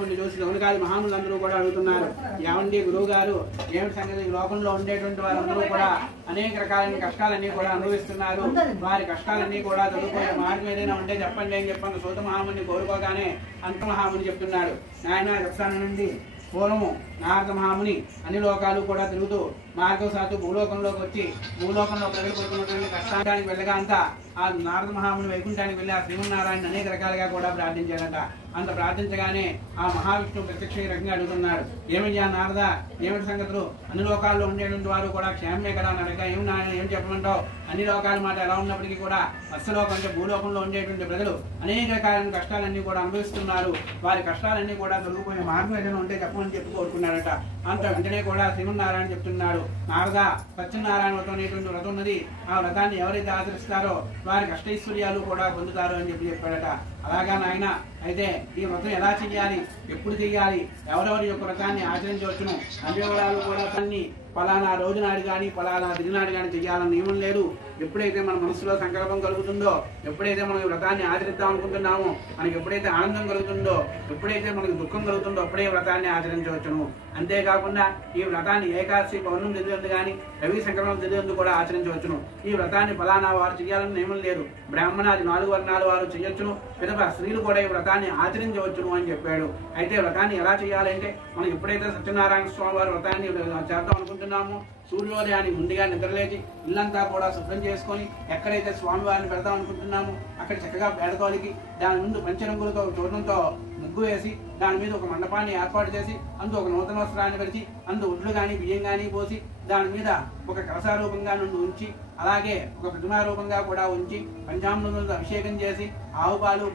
మహాముని చూసి సౌనకాది మహాములందరూ కూడా అడుగుతున్నారు, ఏమండి గురువు గారు ఏమిటి సంగతి? లోకంలో ఉండేటువంటి వారందరూ కూడా అనేక రకాలైన కష్టాలన్నీ కూడా అనుభవిస్తున్నారు. వారి కష్టాలన్నీ కూడా తొలగిపోయే మార్గం ఏదైనా ఉంటే చెప్పండి అని చెప్పాను సూత మహాముని కోరుకోగానే అంత మహాముని చెప్తున్నాడు, నాయన చెప్తానండి. పూర్వము నారద మహాముని అన్ని లోకాలు కూడా తిరుగుతూ మార్గవశాత్తు భూలోకంలోకి వచ్చి భూలోకంలో ప్రజలు పడుతున్నటువంటి కష్టానికి వెళ్ళగా అంతా ఆ నారద మహాముని వైకుంఠానికి వెళ్ళి ఆ శ్రీమన్నారాయణ అనేక రకాలుగా కూడా ప్రార్థించారట. అంత ప్రార్థించగానే ఆ మహావిష్ణువు ప్రత్యక్ష రకంగా అడుగుతున్నాడు, ఏమయ్యా నారద, ఏమిటి సంగతులు? అన్ని లోకాల్లో ఉండేటువంటి వారు కూడా క్షేమమే కదా అని అడగ, ఏమి నాయన ఏం చెప్పమంటావు? అన్ని లోకాల మాట ఎలా ఉన్నప్పటికీ కూడా మత్స్యలోకం అంటే భూలోకంలో ఉండేటువంటి ప్రజలు అనేక రకాలైన కష్టాలన్నీ కూడా అనుభవిస్తున్నారు. వారి కష్టాలన్నీ కూడా తొలగిపోయే మార్గం ఏదైనా ఉంటే చెప్పమని చెప్పి కోరుకున్నాడట. అంత వెంటనే కూడా శ్రీమన్నారాయణ చెప్తున్నాడు, నారద, సత్యనారాయణ వ్రతం అనేటువంటి వ్రతం ఉన్నది. ఆ వ్రతాన్ని ఎవరైతే ఆచరిస్తారో వారి కష్టైశ్వర్యాలు కూడా పొందుతారు అని చెప్పాడట. అలాగా నాయన, అయితే ఈ వ్రతం ఎలా చెయ్యాలి, ఎప్పుడు చెయ్యాలి, ఎవరెవరి యొక్క వ్రతాన్ని ఆచరించవచ్చును అన్ని వివరాలు కూడా దాన్ని పలానా రోజు నాడు కానీ పలానా తిరిగినాడు కానీ చెయ్యాలని నియమం లేదు. ఎప్పుడైతే మన మనసులో సంకల్పం కలుగుతుందో, ఎప్పుడైతే మనం ఈ వ్రతాన్ని ఆచరిద్దాం అనుకుంటున్నామో, మనకి ఎప్పుడైతే ఆనందం కలుగుతుందో, ఎప్పుడైతే మనకు దుఃఖం కలుగుతుందో అప్పుడే వ్రతాన్ని ఆచరించవచ్చును. అంతేకాకుండా ఈ వ్రతాన్ని ఏకాదశి పౌర్ణమి తెలియదు కానీ రవి సంక్రమణం తెలియదు కూడా ఆచరించవచ్చును. ఈ వ్రతాన్ని ఫలానా వారు చేయాలని నియమం లేదు. బ్రాహ్మణాది 4 వర్ణాల వారు చేయొచ్చును, పిదప స్త్రీలు కూడా ఈ వ్రతాన్ని ఆచరించవచ్చును అని చెప్పాడు. అయితే వ్రతాన్ని ఎలా చేయాలంటే, మనం ఎప్పుడైతే సత్యనారాయణ స్వామి వారి వ్రతాన్ని చేద్దాం అనుకుంటున్నామో సూర్యోదయానికి ముందుగా నిద్రలేచి ఇల్లంతా కూడా శుభ్రం చేసుకొని ఎక్కడైతే స్వామివారిని పెడతాం అనుకుంటున్నామో అక్కడ చక్కగా పేడతోలికి దాని ముందు పంచరంగులతో చూడంతో ముగ్గు వేసి దాని మీద ఒక మండపాన్ని ఏర్పాటు చేసి అందు ఒక నూతన వస్త్రాన్ని పరిచి అందు ఉడ్లు కానీ బియ్యం కానీ పోసి దాని మీద ఒక కలశారూపంగా నుండి ఉంచి అలాగే ఒక ప్రతిమారూపంగా కూడా ఉంచి పంచామృతంతో అభిషేకం చేసి ఆవు పాలు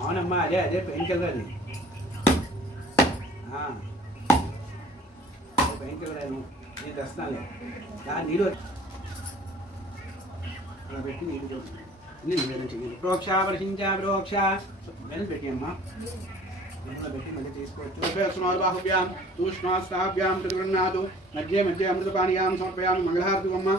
అవునమ్మా, అదే పెయిన్ కిల్లర్. అది పెయిన్ కిల్లర్ నేను తెస్తానులే. నీళ్ళు అలా పెట్టి నీళ్ళు చెయ్యాలి. ప్రోక్ష వర్షించ ప్రోక్ష వెనక పెట్టి అమ్మా పెట్టి మళ్ళీ తీసుకోవచ్చు. బాహుభ్యాం తూష్ణాస్తాభ్యాం ప్రతిగృహ్ణాతు మధ్య మధ్య అమృతపానీయాం సమర్పయామి. మంగళహారతి అమ్మ.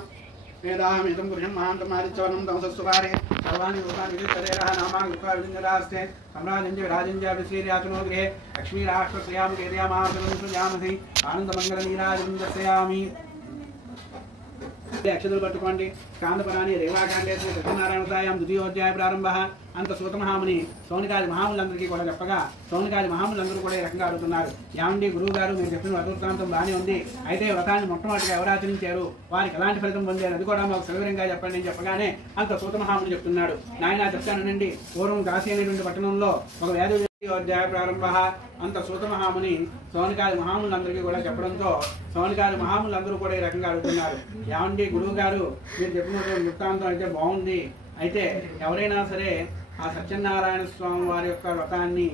వేదాహమితం పురుషం మహాంతమాదిత్యవనం తమసస్సువారే సర్వాణి రూపాన్ని విదిత్తరేరః నామాని కృపావింజరాస్తే సమ్రాజంజ విరాజంజాపి శ్రీర్యాతనో గృహే లక్ష్మీరాష్ట్రశ్రయామి కేర్యామాసనం సృజామసి ఆనందమంగళ నీరాజం దర్శయామి. అక్షతలు పట్టుకోండి. కాందపరాని రేవాకాండే శ్రీ సత్యనారాయణతాయాం 2వ అధ్యాయ ప్రారంభ. అంత సూత మహాముని సౌనకాది మహాములందరికీ కూడా చెప్పగా సౌనకాది మహాములందరూ కూడా ఈ రకంగా అడుగుతున్నారు, ఏమండి గురువు గారు మీరు చెప్పిన వ్రతవృత్తాంతం బాగానే ఉంది, అయితే వ్రతాన్ని మొట్టమొదటిగా ఎవరు ఆచరించారు, వారికి ఎలాంటి ఫలితం పొందారు, అది కూడా మాకు సవివరంగా చెప్పండి అని చెప్పగానే అంత సూత మహాముని చెప్తున్నాడు, నాయన చెప్తానండి. పూర్వం కాశీ అనేటువంటి పట్టణంలో ఒక వేద అధ్యాయ ప్రారంభ. అంత సూత మహాముని సౌనకాది మహాములందరికీ కూడా చెప్పడంతో సౌనకాది మహాములందరూ కూడా ఈ రకంగా అడుగుతున్నారు, ఏమండి గురువు గారు మీరు చెప్పిన వృత్తాంతం అయితే బాగుంది, అయితే ఎవరైనా సరే ఆ సత్యనారాయణ స్వామి వారి యొక్క వ్రతాన్ని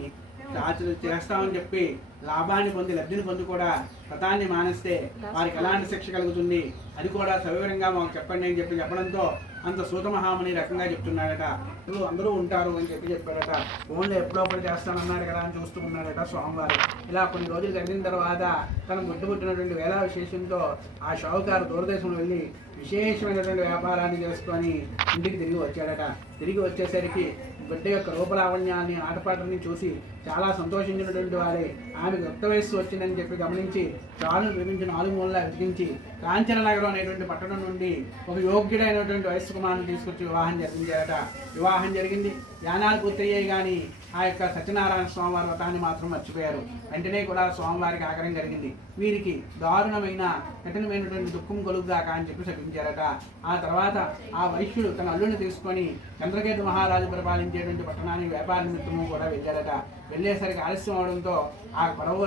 చేస్తామని చెప్పి లాభాన్ని పొంది లబ్ధిని పొంది కూడా వ్రతాన్ని మానేస్తే వారికి ఎలాంటి శిక్ష కలుగుతుంది, అది కూడా సవివరంగా మాకు చెప్పండి అని చెప్పడంతో అంత సూత మహాముని రకంగా చెప్తున్నాడట. అందరూ ఉంటారు అని చెప్పాడట. ఫోన్లో ఎప్పుడప్పుడు చేస్తానన్నాడు కదా అని చూస్తూ ఉన్నాడట స్వామివారు. ఇలా కొన్ని రోజులు జరిగిన తర్వాత తన పుట్టినటువంటి వేళా విశేషంతో ఆ షావుకారు దూరదేశం వెళ్ళి విశేషమైనటువంటి వ్యాపారాన్ని చేసుకొని ఇంటికి తిరిగి వచ్చాడట. తిరిగి వచ్చేసరికి బిడ్డ యొక్క రూపలావణ్యాన్ని ఆటపాటల్ని చూసి చాలా సంతోషించినటువంటి వారే ఆమెకు యుక్త వయస్సు వచ్చిందని చెప్పి గమనించి చాలు విభించి 4 మూలలా వెతికించి కాంచన నగరం అనేటువంటి పట్టణం నుండి ఒక యోగ్యుడైనటువంటి వయస్సు కుమారుని తీసుకొచ్చి వివాహం జరిగించారట. వివాహం జరిగింది. యానాలు పూర్తయ్యాయి కానీ ఆ యొక్క సత్యనారాయణ స్వామివారి వ్రతాన్ని మాత్రం మర్చిపోయారు. వెంటనే కూడా స్వామివారికి ఆగ్రహం కలిగింది. వీరికి దారుణమైన కఠినమైనటువంటి దుఃఖం కలుగుగాక అని చెప్పి శపించారట. ఆ తర్వాత ఆ వైశ్యుడు తన అల్లుని తీసుకొని చంద్రకేతు మహారాజు పరిపాలించేటువంటి పట్టణానికి వ్యాపార నిమిత్తము కూడా వెళ్ళారట. వెళ్ళేసరికి ఆలస్యం అవడంతో ఆ పడవ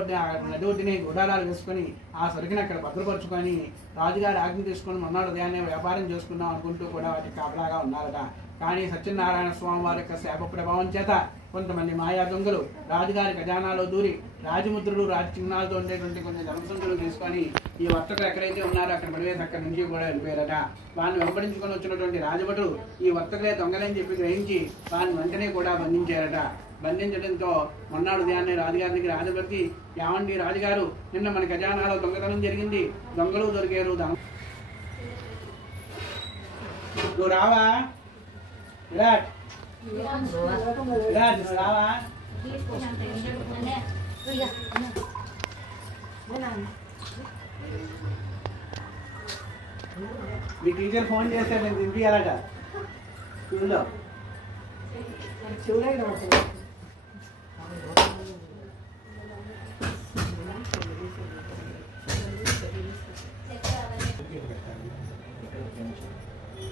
నది ఒడ్డుని గుడారాలు వేసుకొని ఆ సరుకుని అక్కడ భద్రపరుచుకొని రాజుగారి ఆజ్ఞ తీసుకొని మొన్నటి ఉదయాన్నే వ్యాపారం చేసుకుందాం అనుకుంటూ కూడా వాటికి కాపలాగా ఉన్నారట. కానీ సత్యనారాయణ స్వామి వారి యొక్క శాప ప్రభావం చేత కొంతమంది మాయా దొంగలు రాజుగారి ఖజానాలో దూరి రాజముద్రులు రాజచిహ్నాలతో ఉండేటువంటి కొన్ని ధనసంచులు తీసుకొని ఈ వర్తకులు ఎక్కడైతే ఉన్నారో అక్కడ పడివేసి అక్కడి నుంచి కూడా వెళ్ళిపోయారట. వారిని వెంబడించుకొని వచ్చినటువంటి రాజభటులు ఈ వర్తకులే దొంగలని చెప్పి గ్రహించి వారిని వెంటనే కూడా బంధించారట. బంధించడంతో మొన్నాడు ఉదయాన్నే రాజుగారి దగ్గర రాజభర్తి, ఏమండి రాజుగారు, నిన్న మన ఖజానాలో దొంగతనం జరిగింది, దొంగలు దొరికారు, నువ్వు రావా విరాట్ విరాట్ నువ్వు రావా మీ టీచర్ ఫోన్ చేస్తే నేను తినిపించాలట స్కూల్లో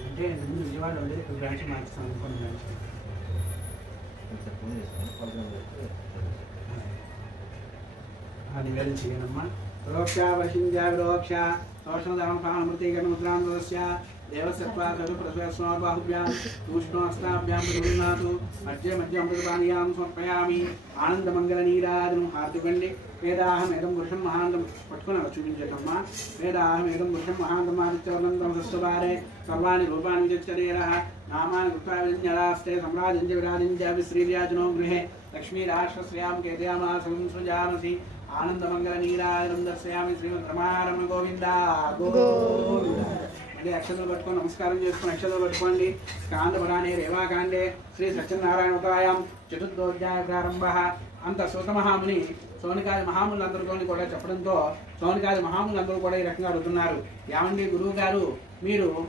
అంటే ముందు విజయవాడ ఉండేది ఇప్పుడు బ్రాంచ్ మార్చుతాను అనుకున్న బ్రాంచ్ నివేదన చేయనమ్మా ప్రోక్ష వశింజ విరోక్ష రోషణధరం ప్రాణమృతీకరణ ముద్రాంధ్రస్య దేవసత్వాదరు ప్రసవస్వాబాహుభ్యాం తూష్ణోస్తాభ్యాం ప్రతినాథు మధ్య మధ్య అమృతపానీయాం సమర్పయామి ఆనందమంగళనీరాజను హార్దికండి వేదాహమేదం పురుషం మహాంతం పట్టుకుని చూపించటమ్మా వేదాహమేదం పురుషం మహాంతం ఆదిత్యవర్ణంతం సస్వారే సర్వాణి రూపాన్ని విచక్షరేర నామాని కృత్వాస్తే సమ్రాజించ విరాజించ శ్రీవ్యాజనో గృహే లక్ష్మీరాశ్రశ్రయాం కేతయామాసం సృజానసి ఆనందమంగళనీరాజనం దర్శయామి శ్రీమద్ రమారమణ గోవింద గోవింద అక్షతలు పట్టుకొని నమస్కారం చేసుకుని అక్షతలు పట్టుకోండి స్కాందపురాణే రేవాకాండే శ్రీ సత్యనారాయణోపాయం చతుర్థోధ్యాయ ప్రారంభ అంత సూతమహాముని సోనికాది మహాములందరితో కూడా చెప్పడంతో సోనికాది మహాములందరూ కూడా ఈ రకంగా అడుగుతున్నారు ఏమండి గురువు గారు మీరు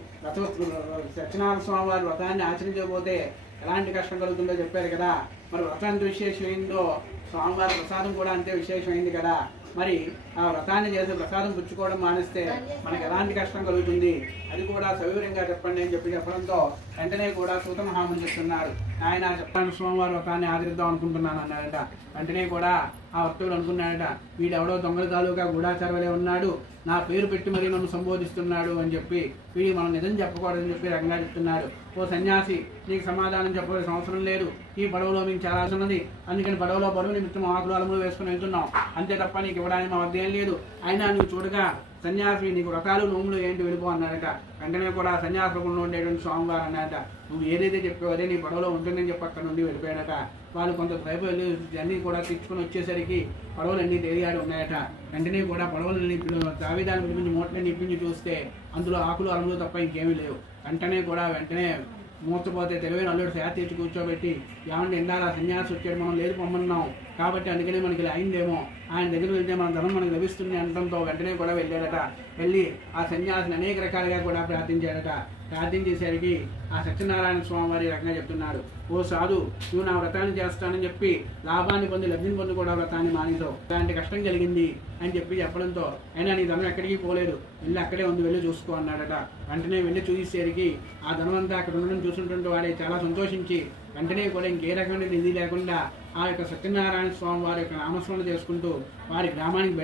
సత్యనారాయణ స్వామి వారి వ్రతాన్ని ఆచరించకపోతే ఎలాంటి కష్టం కలుగుతుందో చెప్పారు కదా మరి వ్రతం ఎంత విశేషమైందో స్వామివారి ప్రసాదం కూడా అంతే విశేషమైంది కదా మరి ఆ వ్రతాన్ని చేసి ప్రసాదం పుచ్చుకోవడం మానేస్తే మనకు ఎలాంటి కష్టం కలుగుతుంది అది కూడా సవివరంగా చెప్పండి అని చెప్పడంతో వెంటనే కూడా సూత మహాముని చెప్తున్నారు ఆయన చెప్పాను స్వామివారి వ్రతాన్ని ఆదరిద్దాం అనుకుంటున్నాను అన్నాడట వెంటనే కూడా ఆ భక్తుడు అనుకున్నాడట వీడెవడో దొంగల తాలూకా గూఢాచారవలే ఉన్నాడు నా పేరు పెట్టి మరీ నన్ను సంబోధిస్తున్నాడు అని చెప్పి వీడి మనం నిజం చెప్పకూడదని చెప్పి రకంగా చెప్తున్నాడు ఓ సన్యాసి నీకు సమాధానం చెప్పవలసిన అవసరం లేదు ఈ పడవలో మీకు చాలా ఉన్నది అందుకని పడవలో బరువు నిమిత్తం ఆకులు అలములు వేసుకుని వెళ్తున్నాం అంతే తప్ప నీకు ఇవ్వడానికి మా వద్ద ఏం లేదు అయినా నువ్వు చూడగా సన్యాసి నీకు వ్రతాలు నోములు ఏంటి వెళ్ళిపో అన్నాడట వెంటనే కూడా సన్యాసకుల్లో ఉండేటువంటి స్వామివారు అన్నాడట నువ్వు ఏదైతే చెప్పావు అదే నీ పడవలో ఉంటుందని చెప్పి అక్కడ నుండి వెళ్ళిపోయాడట వాళ్ళు కొంతసేపు వెళ్ళి అన్నీ కూడా తెచ్చుకొని వచ్చేసరికి పడవలు అన్నీ తేలియాడు ఉన్నాయట వెంటనే కూడా పడవలని తావిదాన్ని పిలిపించి మూటలని నిప్పించి చూస్తే అందులో ఆకులు అలములు తప్ప ఇంకేమీ లేవు వెంటనే మూర్చపోతే తెలివైన అల్లుడు సేత తెచ్చి కూర్చోబెట్టి ఏమంటే ఇందాల సన్యాసి వచ్చాడు మనం లేదు పొమ్మన్నాం కాబట్టి అందుకనే మనకి అయిందేమో ఆయన దగ్గర వెళ్తే మన ధనం మనకు లభిస్తుంది అనడంతో వెంటనే కూడా వెళ్ళాడట వెళ్ళి ఆ సన్యాసిని అనేక రకాలుగా కూడా ప్రార్థించాడట ప్రార్థించేసరికి ఆ సత్యనారాయణ స్వామి వారి రకంగా చెప్తున్నాడు ఓ సాధు నువ్వు నా వ్రతాన్ని చేస్తానని చెప్పి లాభాన్ని పొంది లబ్ధిని పొంది కూడా వ్రతాన్ని మానేసావు అలాంటి కష్టం కలిగింది అని చెప్పి చెప్పడంతో అయినా నీ ధనం ఎక్కడికి పోలేదు వెళ్ళి అక్కడే ఉంది వెళ్ళి చూసుకో అన్నాడట వెంటనే వెళ్ళి చూసేసరికి ఆ ధనం అంతా అక్కడ ఉండడం చూసినటువంటి వాడే చాలా సంతోషించి వెంటనే కూడా ఇంకే రకమైన నిధి లేకుండా ఆ యొక్క సత్యనారాయణ స్వామి వారి యొక్క నామస్మరణ చేసుకుంటూ వారి గ్రామానికి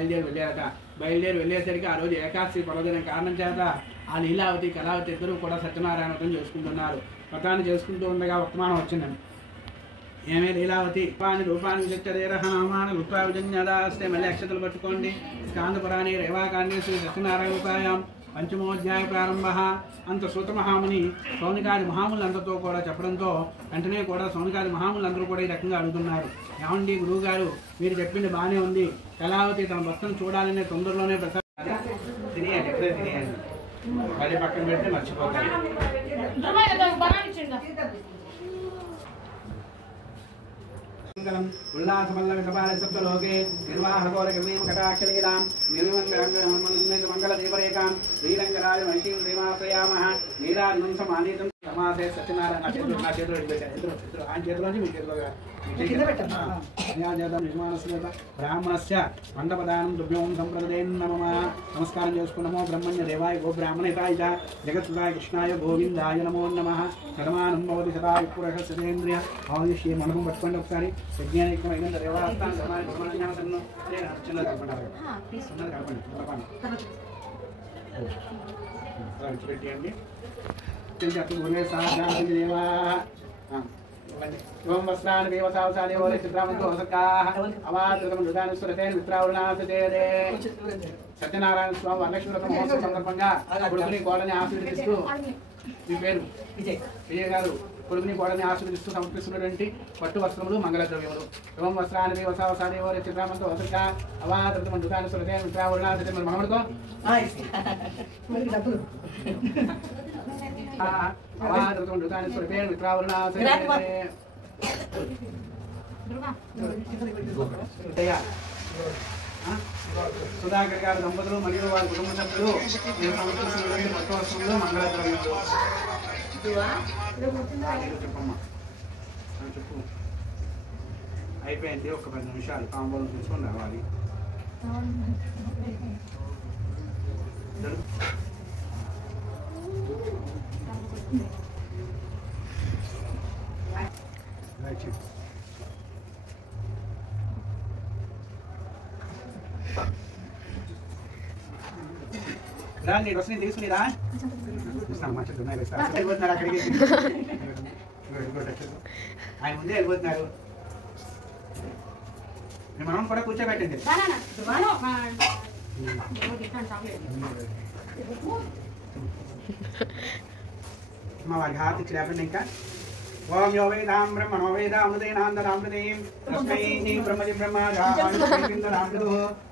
బయలుదేరి వెళ్ళేసరికి ఆ రోజు ఏకాదశి పర్వదినం కారణం చేత ఆ లీలావతి కళావతి ఇద్దరు కూడా సత్యనారాయణ వ్రతం చేసుకుంటున్నారు వ్రతాన్ని చేసుకుంటూ ఉండగా వర్తమానం వచ్చిందండి ఏమే లీలావతి రూపాన్ని విచక్షరేరహనామాని వృత్వా విజన్యదాస్తే మళ్ళీ అక్షతలు పట్టుకోండి స్కాందపురాణే రేవాకాండే శ్రీ సత్యనారాయణోపాయం పంచమోధ్యాయ ప్రారంభ అంత సూతమహాముని సౌనికాది మహాములందరితో కూడా చెప్పడంతో వెంటనే కూడా సౌనికాది మహాములందరూ కూడా ఈ రకంగా అడుగుతున్నారు ఏమండి గురువు గారు మీరు చెప్పింది బాగానే ఉంది కళావతి తన భక్తులను చూడాలనే తొందరలోనే తినేయండి మళ్ళీ పక్కన పెడితే మర్చిపోతాయి ఉల్లాసమల్లవిషపాలసప్తలోకే నిర్వాహకోరకమీం కటాక్షలీలాం నిర్మంగళదేవరేకాం శ్రీరంగరాజ మహిషీం శ్రీమాశ్రయామః నీరాజనం సమానీతం సమాసే సత్యనారాయణ నా చేతిలో పెట్టారు ఆయన చేతిలోంచి మీ చేతిలో బ్రాహ్మణస్య మండపదానం దుభ్యోం సంప్రదయం నమః నమస్కారం చేసుకున్నాము బ్రహ్మణ్య దేవాయ గో బ్రాహ్మణితాయ జగత్సుదాయ కృష్ణాయ గోవిందాయ నమో నమః శతమానం భవతి శతాయు పురుష శతేంద్రియ ఆయుష్య మనము పట్టుకోండి ఒకసారి విజ్ఞానికమైన దేవాస్థానం సమాజాన్ని చిన్నది కలపండి పెట్టండి గురువే సాధ్యాన్ని దేవా ఓం వస్త్రాన్ని దేవసావసానే ఓరే చిత్రామంతో వసకాః అవాదృతం మృదాని సురతేన మిత్రావరుణాసతేదే సత్యనారాయణ స్వామి వరలక్ష్మి వ్రత మహోత్సవం సందర్భంగా కొడుకుని కోడని ఆశీర్వదిస్తూ మీ పేరు విజయ్ గారు కొడుకుని కోడని ఆశీర్వదిస్తూ సమర్పిస్తున్నటువంటి పట్టు వస్త్రములు మంగళ ద్రవ్యములు ఓం వస్త్రాన్ని దేవసావసానే ఓరే చిత్రామంతో వసకాః అవాదృతం మృదాని సురతేన మిత్రావరుణాసతే మరి మనమడుకో సుధాకర్ గారు దంపతులు మరియు వారి కుటుంబ సభ్యులు కొత్త వస్తువులు మంగళద్రవ్యాలు చెప్పమ్మా చెప్పు అయిపోయింది. ఒక 10 నిమిషాలు తాంబూలం తీసుకొని రావాలి. రండి డ్రెస్ ని తీసుకునిరా వెళ్ళిపోతున్నారు అక్కడికి. ఆయన ముందే వెళ్ళిపోతున్నారు. మీ మనం కూడా కూర్చోబెట్టండి. మా వారికి హారతి ఇచ్చి లేపండి. ఇంకా ఓం యో వేదాం బ్రహ్మణో వేదామృతేనాందరామృతేం తస్మై బ్రహ్మజి బ్రహ్మజాందు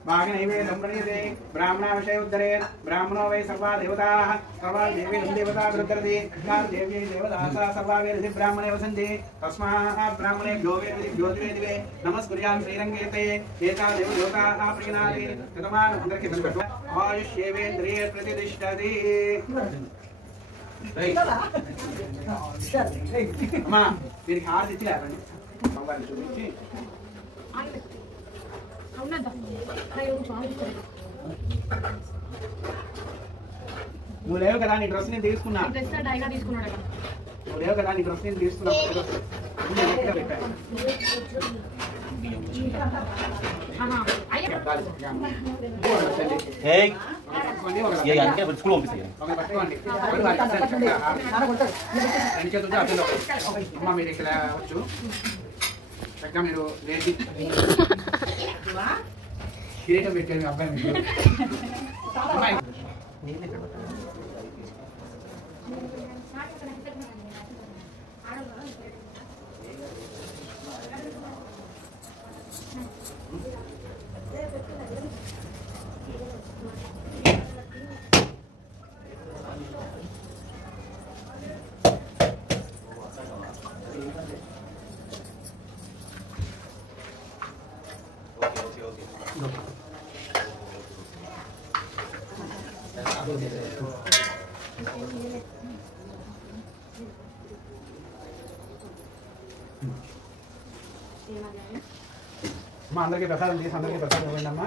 భాగనైవేదం ప్రణీయతే బ్రాహ్మణావిషయోద్ధరే బ్రాహ్మణో వై సర్వా దేవతాః సర్వా దేవీ దేవతా వృద్ధరతి దేవ్యై దేవదాసా సర్వా వేదసి బ్రాహ్మణే వసంతి తస్మాత్ బ్రాహ్మణేభ్యో వేదిభ్యో దివే నమస్కుర్యాం శ్రీరంగేతే ఏతా దేవదేవతాః ప్రీణాతి కతమాన్ అందరికీ వెల్కమ్. ఆయుష్యేవేంద్రియే ప్రతిష్ఠతి. అమ్మా దీనికి హారతి ఇచ్చి లేపండి. అమ్మవారిని చూపించి నువ్వు లేవు కదా నీ డ్రెస్ నేను తీసుకున్నా. నువ్వు లేవు కదా నీ డ్రెస్ నేను తీసుకున్నా. అమ్మ మీరు ఇక్కడ వచ్చు చక్కగా మీరు లేచి కిరీటం పెట్టారు. అబ్బాయి అమ్మ అందరికీ ప్రసాదం తీసి అందరికీ ప్రసాదం ఇవ్వండి అమ్మా.